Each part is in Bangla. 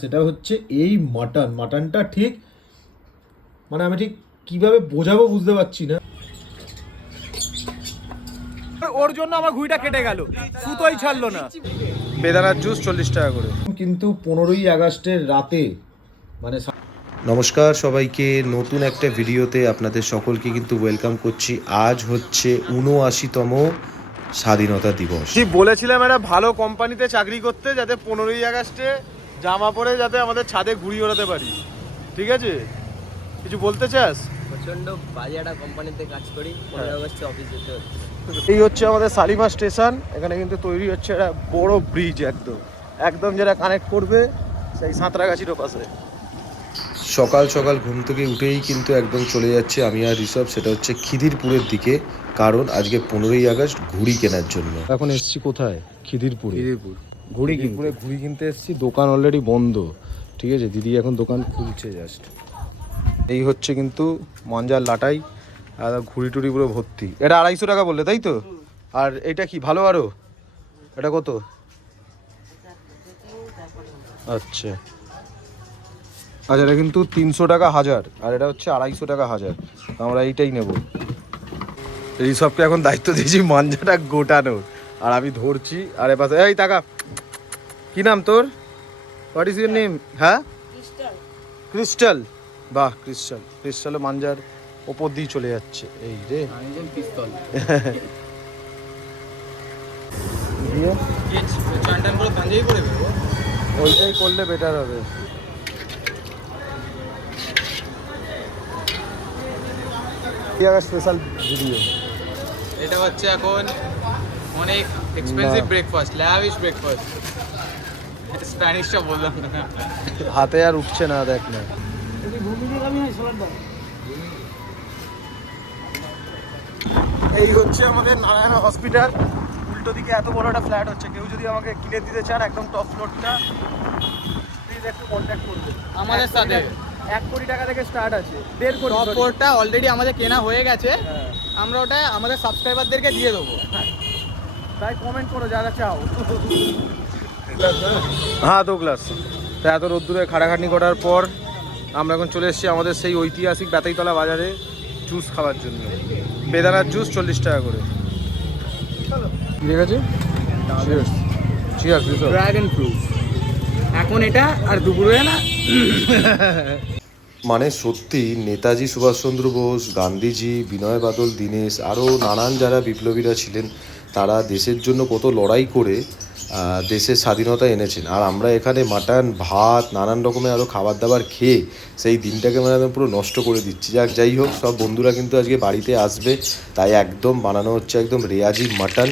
সেটা হচ্ছে এই মাটনটা ঠিক মানে আমি ঠিক কিভাবে বোঝাবো বুঝতে পারছি না। ওর জন্য আমার ঘুড়িটা কেটে গেল, সুতোই ছাড়লো না। বেদানার জুস 40 টাকা করে। কিন্তু 15ই আগস্টের রাতে মানে নমস্কার সবাইকে, নতুন একটা ভিডিওতে আপনাদের সকলকে কিন্তু ওয়েলকাম করছি। আজ হচ্ছে ৭৯তম স্বাধীনতা দিবস। কি বলেছিলাম একটা ভালো কোম্পানিতে চাকরি করতে, যাতে 15ই আগস্টে জামা পরে যাতে আমাদের ছাদে ঘুড়ি ওড়াতে পারি। ঠিক আছে, কিছু বলতে চাস? প্রচন্ড বাজে একটা কোম্পানিতে কাজ করি, 15 আগস্টে অফিস যেতে হচ্ছে। এই হচ্ছে আমাদের শালিমার স্টেশন। এখানে কিন্তু তৈরি হচ্ছে একটা বড় ব্রিজ, একদম যেটা কানেক্ট করবে সেই সাঁতরাগাছির পাশে। সকাল সকাল ঘুম থেকে উঠেই কিন্তু একদম চলে যাচ্ছে আমি আর ঋষভ, সেটা হচ্ছে খিদিরপুরের দিকে, কারণ আজকে 15ই আগস্ট ঘুড়ি কেনার জন্য। এখন এসছি কোথায়? খিদিরপুরে। খিদিরপুরে ঘুড়ি কিনতে এসছি, দোকান অলরেডি বন্ধ। ঠিক আছে, দিদি এখন দোকান খুলছে জাস্ট। এই হচ্ছে কিন্তু মঞ্জার লাটাই, আর ঘুড়ি টুড়ি পুরো ভর্তি। এটা 250 টাকা বললে, তাই তো? আর এটা কি ভালো আরো? এটা কত? আচ্ছা আচ্ছা, এটা কিন্তু 300 টাকা হাজার, আর এটা হচ্ছে 250 টাকা হাজার। আমরা এইটাই নেব। ঋষভকে এখন দায়িত্ব দিয়েছি মাঞ্জাটা গোটানোর, আর আমি ধরছি। আর এ পাশে এই টাকা, কি নাম তোর? What is your name? হ্যাঁ, ক্রিস্টাল। বাহ, ক্রিস্টালও মাঞ্জার ওপর দিয়ে চলে যাচ্ছে। এই রে ওইটাই করলে বেটার হবে। স্পেশাল ভিডিও এটা হচ্ছে এখন অনেক এক্সপেন্সিভ ব্রেকফাস্ট, ল্যাভিশ ব্রেকফাস্ট। স্প্যানিশটা বললাম না, হাতে আর উঠছে না, দেখ না। এই হচ্ছে আমাদের নারায়ণ হসপিটাল। উল্টো দিকে এত বড় একটা ফ্ল্যাট হচ্ছে। কেউ যদি আমাকে কিনে দিতে চান একদম টপ ফ্লোরটা, প্লিজ একটু কন্ট্যাক্ট করবেন আমাদের সাথে। 1 কোটি টাকা থেকে স্টার্ট আছে। 1.5 কোটি। টপ ফ্লোরটা অলরেডি আমাদের কেনা হয়ে গেছে, আমরা ওটা আমাদের সাবস্ক্রাইবারদেরকে দিয়ে দেবো। তাই কমেন্ট করো যারা চাও। হ্যাঁ, 2 গ্লাস। তা এত রোদ্দুরে খাটাখাটনি করার পর আমরা এখন চলে এসেছি আমাদের সেই ঐতিহাসিক বেতাইতলা বাজারে জুস খাওয়ার জন্য। বেদানার জুস 40 টাকা করে। ঠিক আছে, ড্রাগন ফ্রুট এখন এটা, আর দুপুরে না মানে সত্যি নেতাজি সুভাষচন্দ্র বোস, গান্ধীজি, বিনয় বাদল দীনেশ, আরও নানান যারা বিপ্লবীরা ছিলেন, তারা দেশের জন্য কত লড়াই করে দেশের স্বাধীনতা এনেছেন। আর আমরা এখানে মাটন, ভাত, নানান রকমের আরও খাবার দাবার খেয়ে সেই দিনটাকে মানে একদম পুরো নষ্ট করে দিচ্ছি। যাই হোক, সব বন্ধুরা কিন্তু আজকে বাড়িতে আসবে, তাই একদম বানানো হচ্ছে একদম রেয়াজি মাটন।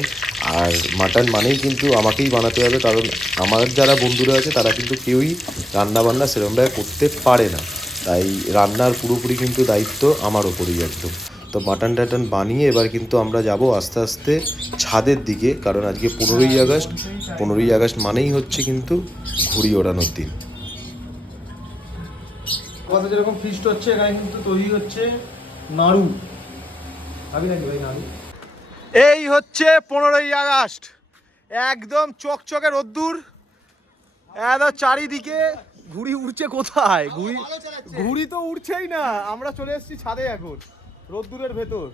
আর মাটন মানেই কিন্তু আমাকেই বানাতে হবে, কারণ আমার যারা বন্ধুরা আছে তারা কিন্তু কেউই রান্নাবান্না সেরকমভাবে করতে পারে না, তাই রান্নার পুরোপুরি কিন্তু দায়িত্ব আমার ওপরেই একদম। তো মাটন টাটন বানিয়ে এবার কিন্তু আমরা যাব আস্তে আস্তে ছাদের দিকে, কারণ আজকে 15ই আগস্ট। 15ই আগস্ট মানেই হচ্ছে কিন্তু ঘুড়ি ওড়ানোর দিন। আমাদের যেরকম ফিস্ট হচ্ছে, এখানে কিন্তু তৈরি হচ্ছে নাড়ু। ভাবি নাকি ভাই নাড়ু? এই হচ্ছে 15ই আগস্ট, একদম চকচকে রোদ্দুর, একদম চারিদিকে। ঘুড়ি উড়ছে কোথায়? ঘুড়ি তো উড়ছেই না। আমরা চলে এসেছি ছাদে এখন রোদ্দুরের ভেতর,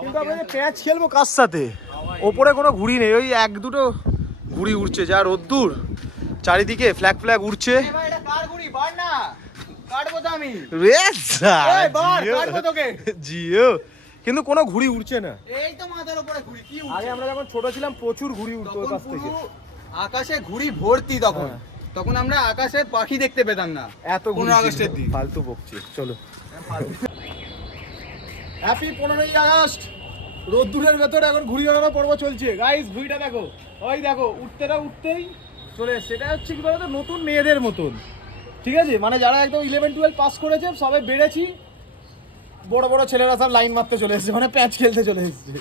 কিন্তু আমরা প্যাচ খেলবো কার সাথে? ওপরে কোনো ঘুড়ি নেই, ওই 1-2টো ঘুড়ি উড়ছে। যা রোদ্দুর, চারিদিকে ফ্ল্যাগ উড়ছে। জিও, কিন্তু কোনো ঘুড়ি উড়ছে না। এই তো মাথার উপরে ঘুড়ি কি আগে আমরা যখন ছোট ছিলাম প্রচুর ঘুড়ি উড়তো ওই পাশ থেকে। আকাশে ঘুড়ি ভর্তি তখন। তখন আমরা আকাশে পাখি দেখতে পেতাম না। এত 15 আগস্টের দিন ফালতু বকছি। চলো, হ্যাপি 15ই আগস্ট। রোদ্দুরের ভেতরে এখন ঘুড়ি ওড়ানো পর্ব চলছে। গাইস, ঘুড়িটা দেখো, ওই দেখো, উঠতেই চলে এসছে। এটা হচ্ছে কি বলতো, নতুন মেয়েদের মতন। ঠিক আছে, মানে যারা একদম 11-12 পাস করেছে, সবাই বেড়েছি, বড় বড় ছেলেরা সব লাইন মারতে চলে এসছে, মানে প্যাচ খেলতে চলে এসছে।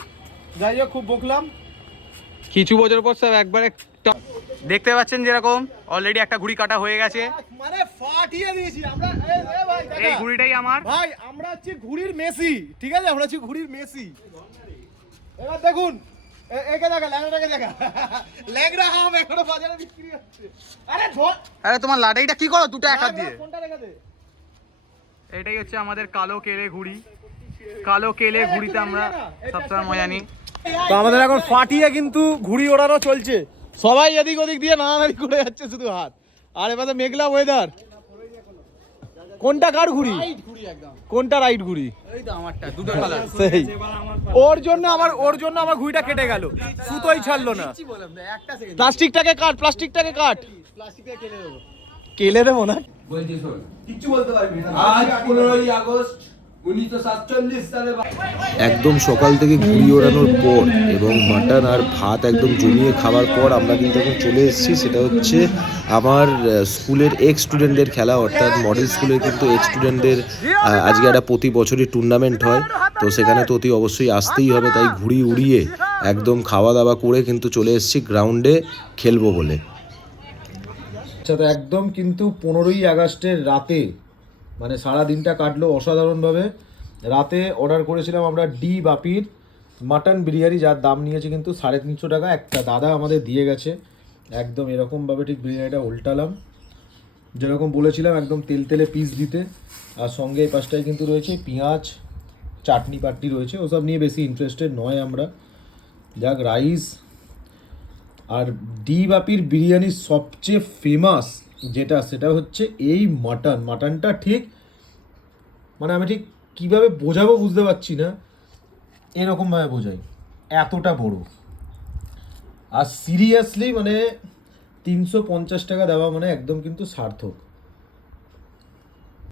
যাই হোক, খুব বকলাম। কিছু বছর পর সব একবারে দেখতে পাচ্ছেন যেরকম অলরেডি একটা ঘুড়ি কাটা হয়ে গেছে, মানে ফাটিয়ে দিয়েছি আমরা। এই ঘুড়িটাই আমার ভাই, আমরা হচ্ছে ঘুড়ির মেসি। ঠিক আছে, আমরা হচ্ছে ঘুড়ির মেসি। এবার দেখুন একে দেখা ল্যাংড়াটাকে দেখা, ল্যাংড়া আম এখনো বাজারে বিক্রি হচ্ছে। আরে ধর, আরে তোমার লাটাইটা কি করো দুটো এক হাত দিয়ে? ফোনটা রেখে দে। এটাই হচ্ছে আমাদের কালো কেলে ঘুড়ি। কালো কেলে ঘুড়িতে আমরা সবসময় মজা নিই। তো আমাদের এখন ফাটিয়ে কিন্তু ঘুড়ি ওড়ানো চলছে, সবাই এদিক ওদিক দিয়ে নাড়ানাড়ি করে যাচ্ছে শুধু হাত। আর এবার মেঘলা ওয়েদার। কোনটা কার ঘুড়ি? কোনটা রাইট ঘুড়ি? এই তো আমারটা, দুটো কালার। সেই ওর জন্য আমার ঘুড়িটা কেটে গেল, সুতোই ছাড়লো না। প্লাস্টিকটাকে কাট। কেলে দেবো না। একদম সকাল থেকে ঘুড়ি ওড়ানোর পর এবং মাটন আর ভাত একদম জমিয়ে খাওয়ার পর আমরা কিন্তু এখন চলে এসেছি, সেটা হচ্ছে আমার স্কুলের এক্স স্টুডেন্টদের খেলা, অর্থাৎ মডেল স্কুলের কিন্তু এক্স স্টুডেন্টদের আজকে একটা প্রতি বছরই টুর্নামেন্ট হয়। তো সেখানে তো অতি অবশ্যই আসতেই হবে, তাই ঘুড়ি উড়িয়ে একদম খাওয়া দাওয়া করে কিন্তু চলে এসেছি গ্রাউন্ডে খেলবো বলে। আচ্ছা, তো একদম কিন্তু 15ই আগস্টের রাতে মানে সারা দিনটা কাটলো অসাধারণভাবে। রাতে অর্ডার করেছিলাম আমরা ডি বাপির মাটন বিরিয়ানি, যার দাম নিয়েছে কিন্তু 350 টাকা। একটা দাদা আমাদের দিয়ে গেছে একদম এরকমভাবে, ঠিক বিরিয়ানিটা উল্টালাম যেরকম বলেছিলাম, একদম তেলে পিস দিতে। আর সঙ্গে এই পাশটায় কিন্তু রয়েছে পেঁয়াজ, চাটনি পাটনি রয়েছে, ওসব নিয়ে বেশি ইন্টারেস্টেড নয় আমরা। যাক, রাইস আর ডি বাপির বিরিয়ানির সবচেয়ে ফেমাস সেটা হচ্ছে এই মাটনটা ঠিক মানে আমি ঠিক কীভাবে বোঝাবো বুঝতে পারছি না, এরকমভাবে বোঝাই, এতটা বড়। আর সিরিয়াসলি মানে 350 টাকা দেওয়া মানে একদম কিন্তু সার্থক।